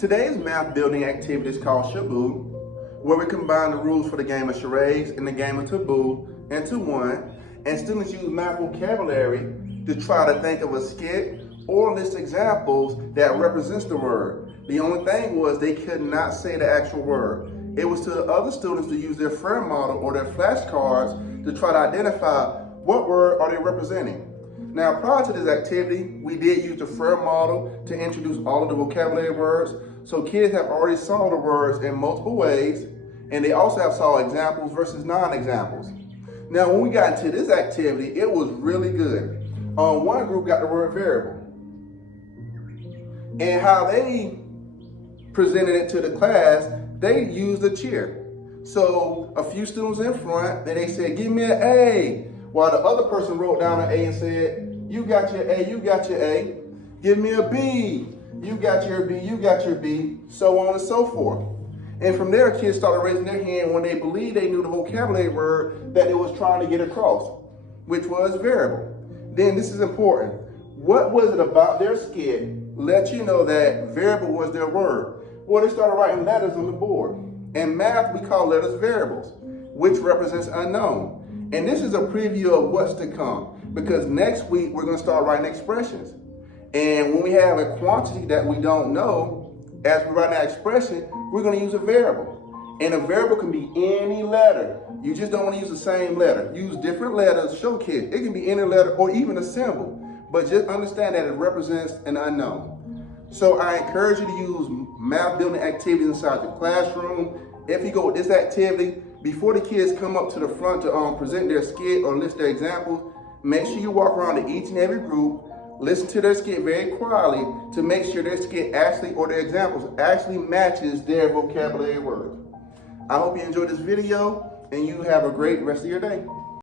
Today's math building activity is called Chaboo, where we combine the rules for the game of charades and the game of taboo into one, and students use math vocabulary to try to think of a skit or list examples that represents the word. The only thing was they could not say the actual word. It was to the other students to use their friend model or their flashcards to try to identify what word are they representing. Now, prior to this activity, we did use the friend model to introduce all of the vocabulary words, so kids have already saw the words in multiple ways, and they also have saw examples versus non-examples. Now, when we got into this activity, it was really good. One group got the word variable, and how they presented it to the class, they used a cheer. So a few students in front, then they said, "Give me an A," while the other person wrote down an A and said, "You got your A, you got your A. Give me a B, you got your B, you got your B," so on and so forth. And from there, kids started raising their hand when they believed they knew the vocabulary word that it was trying to get across, which was variable. Then this is important. What was it about their skit let you know that variable was their word? Well, they started writing letters on the board. In math, we call letters variables, which represents unknown. And this is a preview of what's to come, because next week we're going to start writing expressions. And when we have a quantity that we don't know, as we write that expression, we're going to use a variable. And a variable can be any letter. You just don't want to use the same letter. Use different letters, show kids. It can be any letter or even a symbol, but just understand that it represents an unknown. So I encourage you to use math building activities inside your classroom. If you go with this activity, before the kids come up to the front to present their skit or list their examples, make sure you walk around to each and every group, listen to their skit very quietly to make sure their skit actually, or their examples actually matches their vocabulary words. I hope you enjoyed this video and you have a great rest of your day.